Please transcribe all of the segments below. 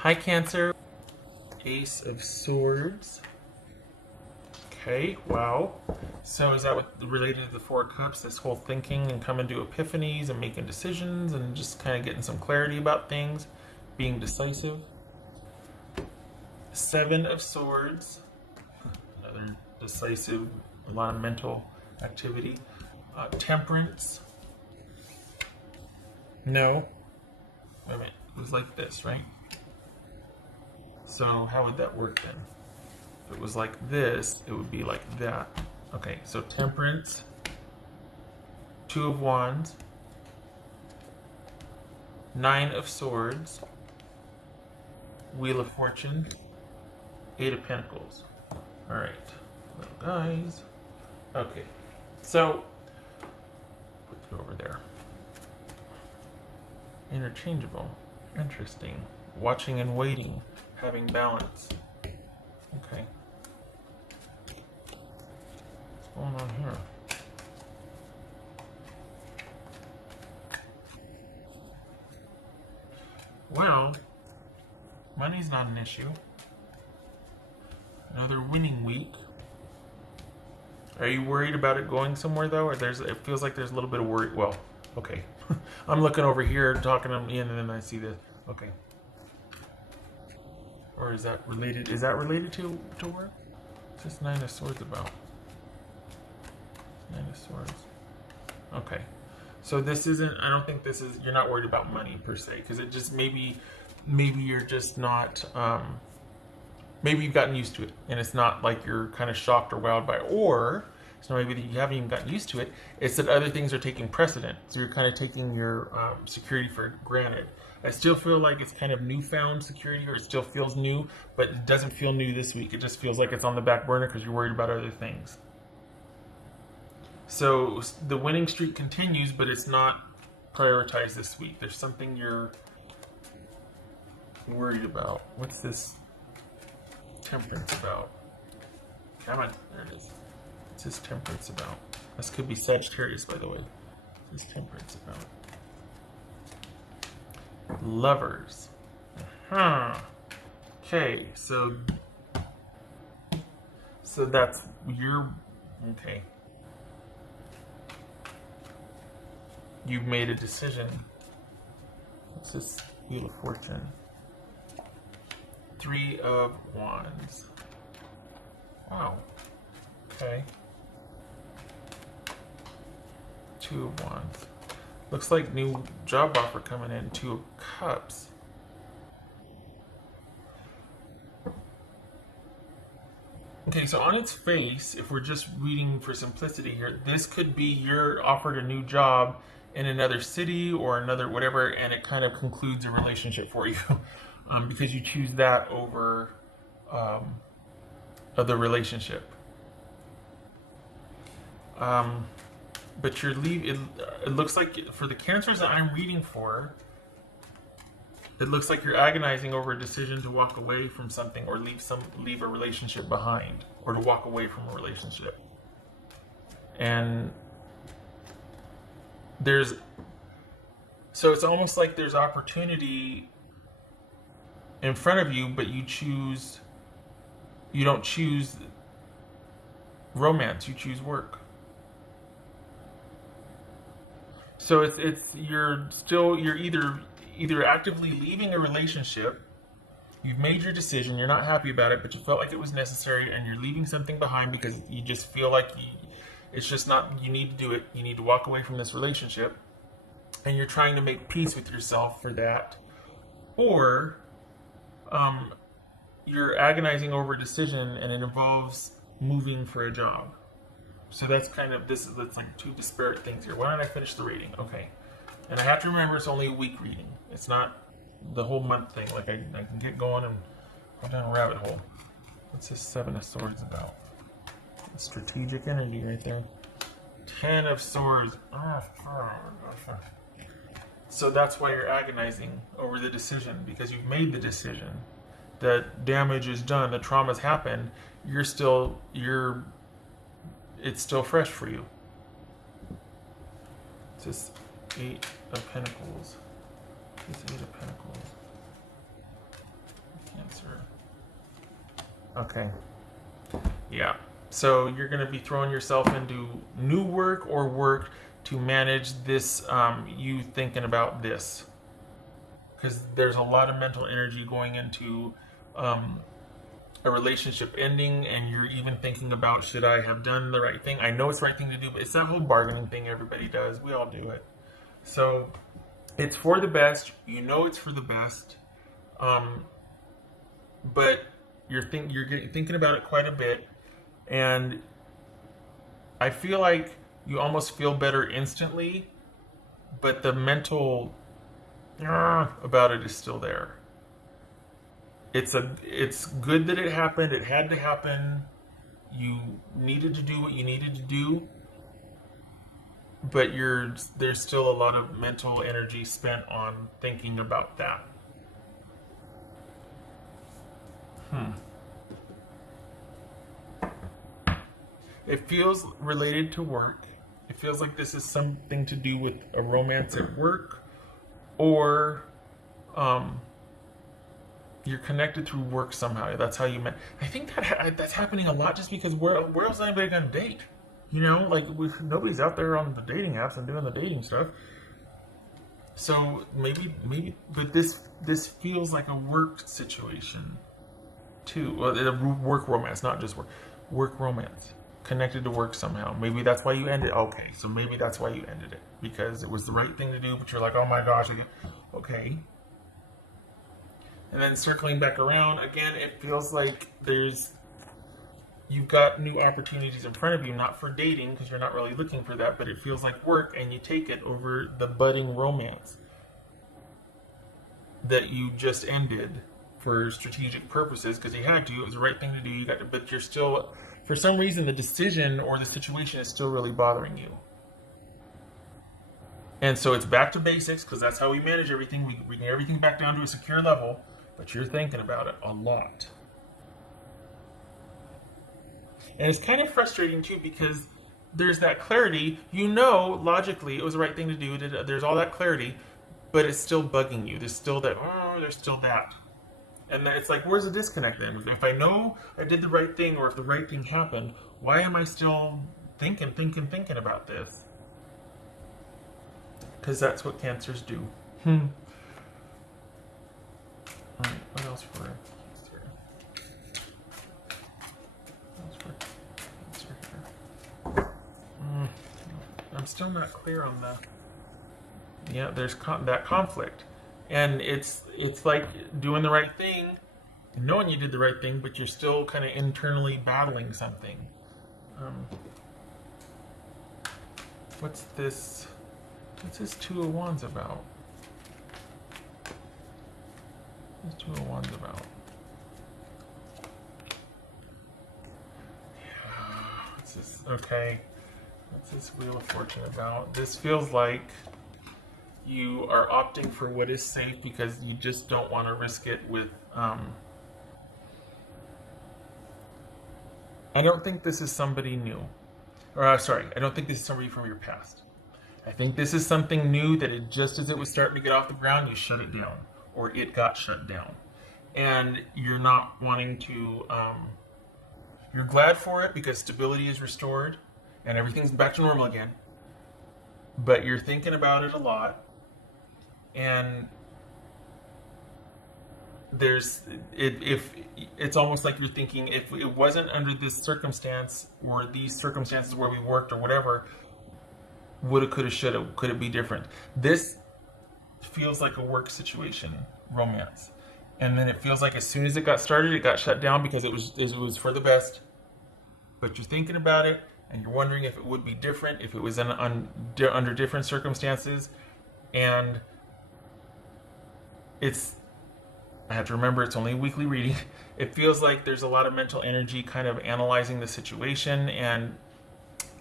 Hi, Cancer. Ace of Swords. Okay, wow. So is that related to the Four of Cups? This whole thinking and coming to epiphanies and making decisions and just kind of getting some clarity about things, being decisive. Seven of Swords. Another decisive, a lot of mental activity. Temperance. No. Wait a minute. It was like this, right? So how would that work then? If it was like this, it would be like that. Okay, so Temperance, Two of Wands, Nine of Swords, Wheel of Fortune, Eight of Pentacles. All right, little guys. Okay, so put it over there. Interchangeable. Interesting. Watching and waiting. Having balance. Okay. What's going on here? Well, money's not an issue. Another winning week. Are you worried about it going somewhere though? Or it feels like there's a little bit of worry. Well, okay. I'm looking over here, talking to Ian, and then I see this. Okay. Or is that related? Is that related to work? What's this Nine of Swords about? Nine of Swords. Okay. So this isn't, I don't think this is, you're not worried about money per se, because it just maybe you're just not, maybe you've gotten used to it, and it's not like you're kind of shocked or wowed by it, or so maybe that you haven't even gotten used to it, it's that other things are taking precedent, so you're kind of taking your security for granted. I still feel like it's kind of newfound security, or it still feels new, but it doesn't feel new this week. It just feels like it's on the back burner because you're worried about other things. So the winning streak continues, but it's not prioritized this week. There's something you're worried about. What's this Temperance about? Come on, there it is. What's this Temperance about? This could be Sagittarius, by the way. What's this Temperance about? Lovers. Okay, so that's your, okay. You've made a decision. What's this Wheel of Fortune? Three of Wands. Wow. Okay. Two of Wands. Looks like new job offer coming in. Two of Cups. Okay, so on its face, if we're just reading for simplicity here, this could be you're offered a new job in another city or another whatever, and it kind of concludes a relationship for you because you choose that over the relationship. But you're leaving. It looks like for the Cancers that I'm reading for, it looks like you're agonizing over a decision to walk away from something or leave a relationship behind, or to walk away from a relationship. And so it's almost like there's opportunity in front of you, but you don't choose romance, you choose work. So you're either actively leaving a relationship, you've made your decision, you're not happy about it, but you felt like it was necessary, and you're leaving something behind because you just feel like it's just not, you need to do it, you need to walk away from this relationship, and you're trying to make peace with yourself for that. Or you're agonizing over a decision and it involves moving for a job. So that's kind of, that's like two disparate things here. Why don't I finish the reading? Okay. And I have to remember it's only a week reading. It's not the whole month thing. Like I can get going and go down a rabbit hole. What's this Seven of Swords about? Strategic energy right there. Ten of Swords. So that's why you're agonizing over the decision, because you've made the decision. The damage is done. The trauma's happened. It's still fresh for you. It's this Eight of Pentacles. This Eight of Pentacles. Okay. Yeah. So you're going to be throwing yourself into new work or work to manage this, you thinking about this. Because there's a lot of mental energy going into um, a relationship ending, and you're even thinking about, should I have done the right thing? I know it's the right thing to do, but it's that whole bargaining thing everybody does. We all do it. So it's for the best. You know it's for the best. Um, but you're thinking about it quite a bit, and I feel like you almost feel better instantly, but the mental about it is still there. It's good that it happened. It had to happen. You needed to do what you needed to do, but there's still a lot of mental energy spent on thinking about that. Hmm. It feels related to work. It feels like this is something to do with a romance at work, or um, you're connected through work somehow. That's how you met. I think that's happening a lot, just because where else is anybody going to date? You know, like nobody's out there on the dating apps and doing the dating stuff. So maybe, but this feels like a work situation too. Well, a work romance, not just work romance, connected to work somehow. Maybe that's why you ended. Okay, so maybe that's why you ended it, because it was the right thing to do. But you're like, oh my gosh, okay. And then circling back around again, it feels like you've got new opportunities in front of you, not for dating because you're not really looking for that, but it feels like work, and you take it over the budding romance that you just ended for strategic purposes because you had to. It was the right thing to do. You got to, but you're still, for some reason, the decision or the situation is still really bothering you. And so it's back to basics because that's how we manage everything. We bring everything back down to a secure level, but you're thinking about it a lot. And it's kind of frustrating too because there's that clarity. You know, logically, it was the right thing to do. There's all that clarity, but it's still bugging you. There's still that, there's still that. And then it's like, where's the disconnect then? If I know I did the right thing, or if the right thing happened, why am I still thinking about this? Because that's what cancers do. Alright, what else for cancer? I'm still not clear on the. Yeah, there's that conflict, and it's like doing the right thing, knowing you did the right thing, but you're still kind of internally battling something. What's this? What's this Two of Wands about? What's Two of Wands about? Yeah, what's this? Okay. What's this Wheel of Fortune about? This feels like you are opting for what is safe because you just don't want to risk it with. I don't think this is somebody new. Sorry, I don't think this is somebody from your past. I think this is something new that just as it was starting to get off the ground, you shut it down. Or it got shut down. And you're not wanting to. You're glad for it because stability is restored and everything's back to normal again. But you're thinking about it a lot. And if it's almost like you're thinking, if it wasn't under this circumstance or these circumstances where we worked or whatever, woulda, coulda, shoulda, could it be different? This feels like a work situation, romance. And then it feels like as soon as it got started, it got shut down because it was for the best. But you're thinking about it, and you're wondering if it would be different, if it was under different circumstances. And I have to remember it's only a weekly reading. It feels like there's a lot of mental energy kind of analyzing the situation, and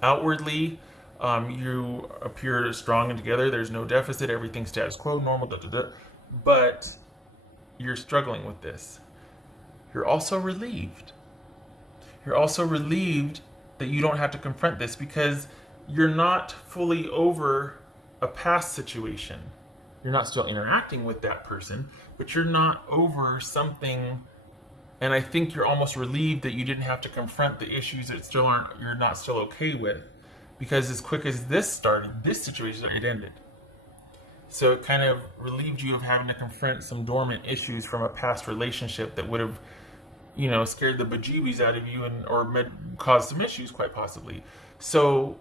outwardly, you appear strong and together. There's no deficit. Everything's status quo, normal, But you're struggling with this. You're also relieved. You're also relieved that you don't have to confront this because you're not fully over a past situation. You're not still interacting with that person, but you're not over something And I think you're almost relieved that you didn't have to confront the issues that you're not still okay with, because as quick as this started, this situation started, it ended. So it kind of relieved you of having to confront some dormant issues from a past relationship that would have, scared the bejeebies out of you or caused some issues, quite possibly. So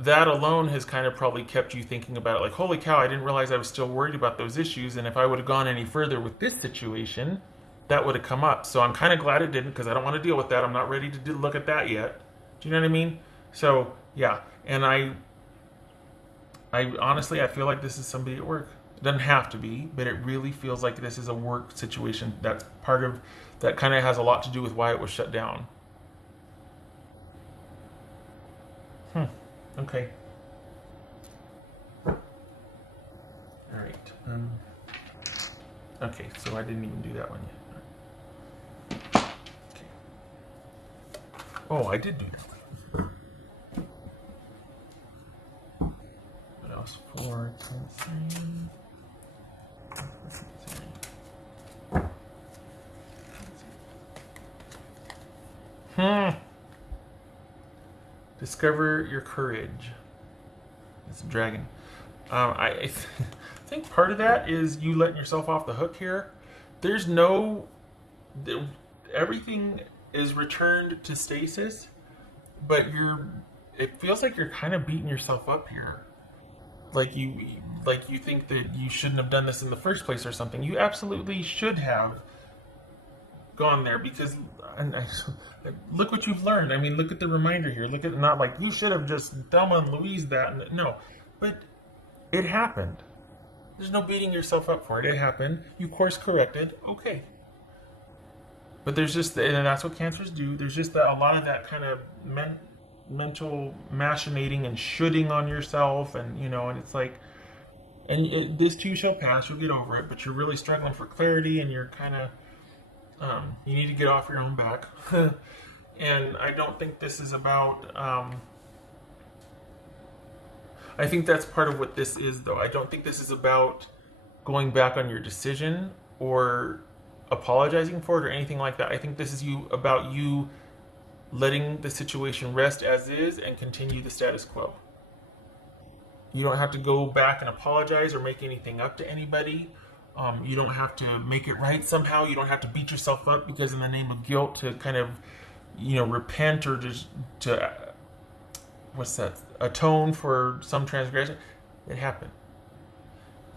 that alone has kind of probably kept you thinking about it, like, holy cow, I didn't realize I was still worried about those issues, and if I would have gone any further with this situation, that would have come up. So I'm kind of glad it didn't, because I don't want to deal with that. I'm not ready to look at that yet. Do you know what I mean? So yeah, and I honestly, I feel like this is somebody at work. It doesn't have to be, but it really feels like this is a work situation. That's part of that, kind of has a lot to do with why it was shut down. Okay. All right. Okay, so I didn't even do that one yet. Okay. Oh, I did do that. What else? 4 times 3. Discover your courage. It's a dragon. I think part of that is you letting yourself off the hook here. There's no... Everything is returned to stasis, but it feels like you're kind of beating yourself up here. Like you think that you shouldn't have done this in the first place or something. You absolutely should have gone there, because look what you've learned. I mean, look at the reminder here. Look at, not like you should have just Thelma and Louise that. No, but it happened. There's no beating yourself up for it. It happened. You course corrected. Okay. But there's just, and that's what cancers do. There's just a lot of that kind of mental machinating and shoulding on yourself, and and it's like, and this too shall pass. You'll get over it. But you're really struggling for clarity, and you're kind of you need to get off your own back. And I don't think this is about... I think that's part of what this is, though. I don't think this is about going back on your decision or apologizing for it or anything like that. I think this is about you letting the situation rest as is and continue the status quo. You don't have to go back and apologize or make anything up to anybody. You don't have to make it right somehow. You don't have to beat yourself up because in the name of guilt to kind of, repent or just to, atone for some transgression. It happened.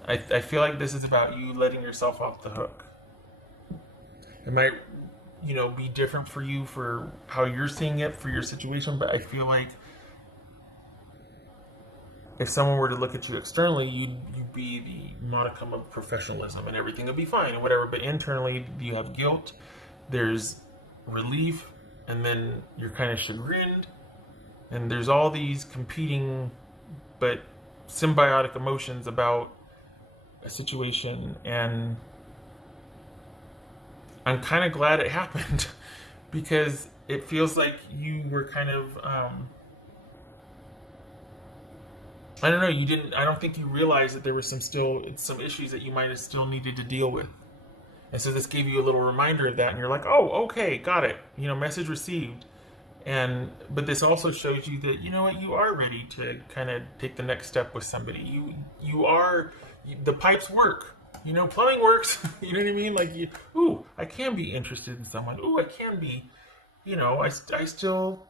I feel like this is about you letting yourself off the hook. It might, be different for you for how you're seeing it for your situation, but I feel like if someone were to look at you externally, you'd be the modicum of professionalism and everything would be fine and whatever. But internally, you have guilt, there's relief, and then you're kind of chagrined. And there's all these competing but symbiotic emotions about a situation. And I'm kind of glad it happened because it feels like you were kind of... I don't know, I don't think you realized that there were some issues that you might have still needed to deal with. And so this gave you a little reminder of that, and you're like, oh, okay, got it. Message received. But this also shows you that, you are ready to kind of take the next step with somebody. The pipes work. Plumbing works. You know what I mean? Like, I can be interested in someone. I can be, I still,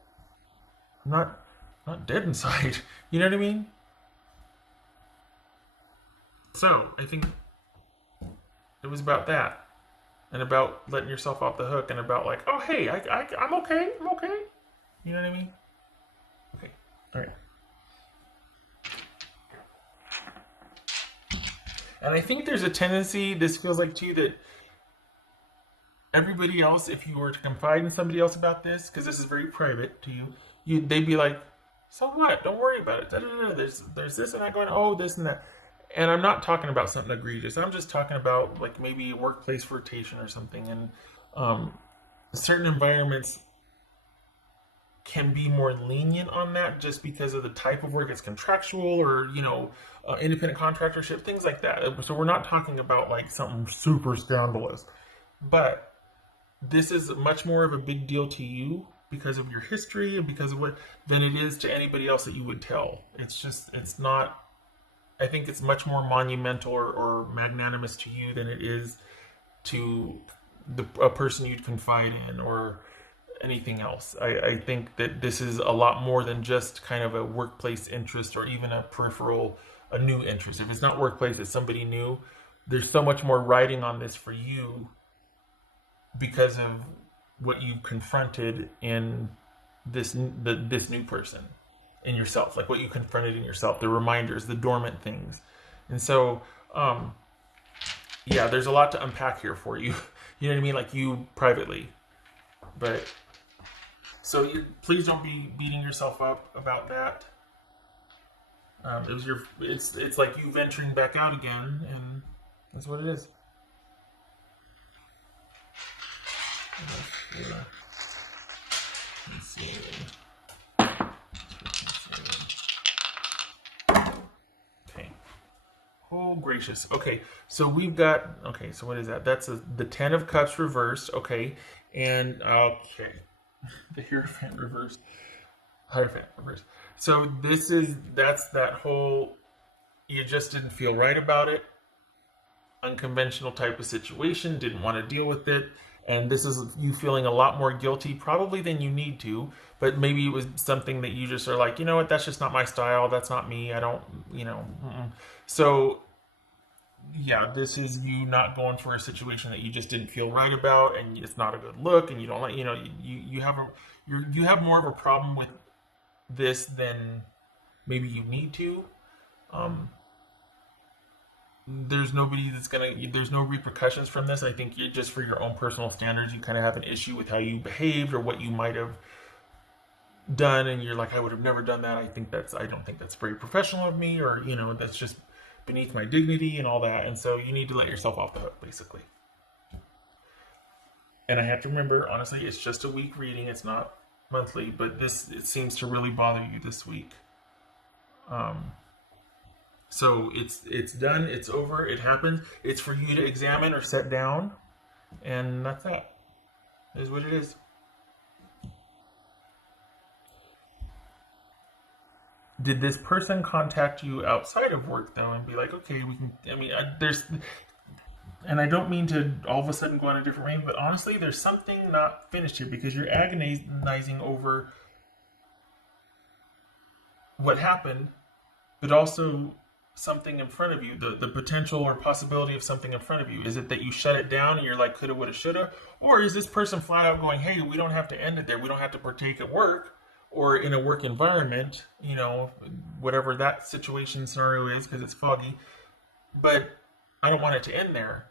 I'm not dead inside. You know what I mean? So, I think it was about that. And about letting yourself off the hook. And about like, oh, hey, I'm okay. I'm okay. You know what I mean? Okay. All right. And I think there's a tendency, this feels like too, that everybody else, if you were to confide in somebody else about this, because this is very private to you, they'd be like, so what? Don't worry about it. There's this and that going, oh, this and that. And I'm not talking about something egregious. I'm just talking about like maybe workplace flirtation or something. And certain environments can be more lenient on that just because of the type of work. It's contractual or, independent contractorship, things like that. So we're not talking about like something super scandalous. But this is much more of a big deal to you because of your history and because of what than it is to anybody else that you would tell. It's just, it's not. I think it's much more monumental or magnanimous to you than it is to a person you'd confide in or anything else. I think that this is a lot more than just kind of a workplace interest or even a peripheral, a new interest. If it's not workplace, it's somebody new. There's so much more riding on this for you because of what you confronted in this new person in yourself, like what you confronted in yourself, the reminders, the dormant things. And so yeah, there's a lot to unpack here for you. You know what I mean? Like you privately. But so please don't be beating yourself up about that. It was your. It's like you venturing back out again, and that's what it is. Let's see. Okay. Oh gracious. Okay, so we've got. Okay, so what is that? That's the Ten of Cups reversed. Okay, and okay, the Hierophant reversed. Hierophant reversed. So that's that whole. You just didn't feel right about it. Unconventional type of situation. Didn't want to deal with it. And this is you feeling a lot more guilty, probably than you need to. But maybe it was something that you just are like, you know what? That's just not my style. That's not me. I don't. Mm-mm. So yeah, this is you not going for a situation that you just didn't feel right about, and it's not a good look, and you don't like, you have you have more of a problem with this than maybe you need to. Um, there's nobody that's gonna, there's no repercussions from this. I think you just for your own personal standards, you kind of have an issue with how you behaved or what you might have done, and you're like, I would have never done that. I don't think that's very professional of me, or that's just beneath my dignity and all that. And so you need to let yourself off the hook, basically. And I have to remember, honestly, it's just a week reading. It's not monthly, but it seems to really bother you this week. Um, so it's done. It's over. It happened. It's for you to examine or set down, and that's that. It is what it is. Did this person contact you outside of work though, and be like, okay, we can? I mean, there's, and I don't mean to all of a sudden go on a different range, but honestly, there's something not finished here because you're agonizing over what happened, but also something in front of you, the potential or possibility of something in front of you. Is it that you shut it down and you're like, coulda, woulda, shoulda? Or is this person flat out going, hey, we don't have to end it there. We don't have to partake at work or in a work environment, whatever that situation scenario is, because it's foggy. But I don't want it to end there.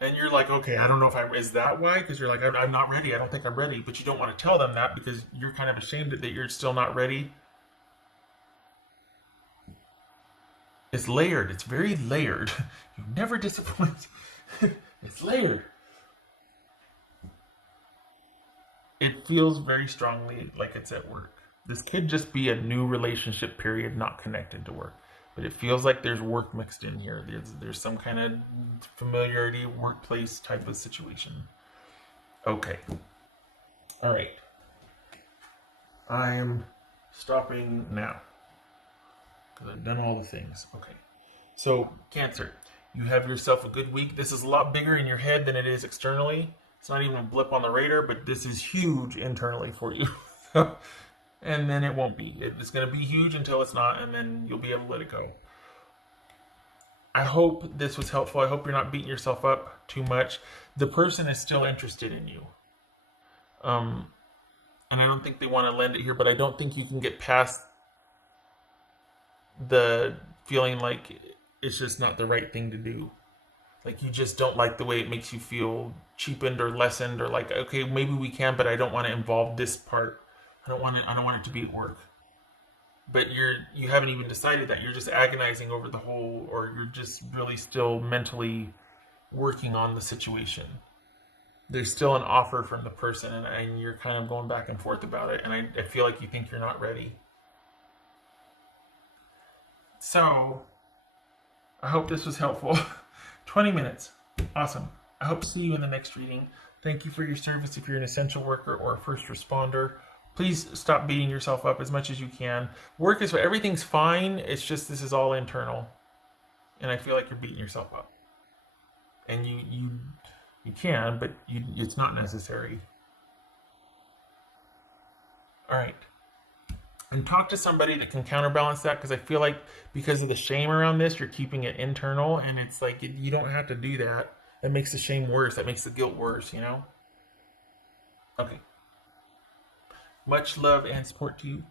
And you're like, okay, I don't know if is that why? Because you're like, I'm not ready. I don't think I'm ready. But you don't want to tell them that because you're kind of ashamed that you're still not ready. It's layered. It's very layered. You never disappoint. It's layered. It feels very strongly like it's at work. This could just be a new relationship period, not connected to work. But it feels like there's work mixed in here. There's some kind of familiarity, workplace type of situation. Okay. All right. I am stopping now because I've done all the things. Okay. So, Cancer, you have yourself a good week. This is a lot bigger in your head than it is externally. It's not even a blip on the radar, but this is huge internally for you. And then it won't be. It's going to be huge until it's not, and then you'll be able to let it go. I hope this was helpful. I hope you're not beating yourself up too much. The person is still interested in you. And I don't think they want to lend it here, but I don't think you can get past the feeling like it's just not the right thing to do. Like you just don't like the way it makes you feel cheapened or lessened, or like, okay, maybe we can, but I don't want to involve this part. I don't want it to be at work. But you haven't even decided that. You're just agonizing over the whole, or you're just really still mentally working on the situation. There's still an offer from the person, and you're kind of going back and forth about it. And I feel like you think you're not ready. So, I hope this was helpful. 20 minutes. Awesome. I hope to see you in the next reading. Thank you for your service. If you're an essential worker or a first responder, please stop beating yourself up as much as you can. Work is everything's fine. It's just this is all internal, and I feel like you're beating yourself up. And you can, but it's not necessary. All right. And talk to somebody that can counterbalance that, because I feel like because of the shame around this, you're keeping it internal, and it's like you don't have to do that. That makes the shame worse. That makes the guilt worse, you know? Okay. Much love and support to you.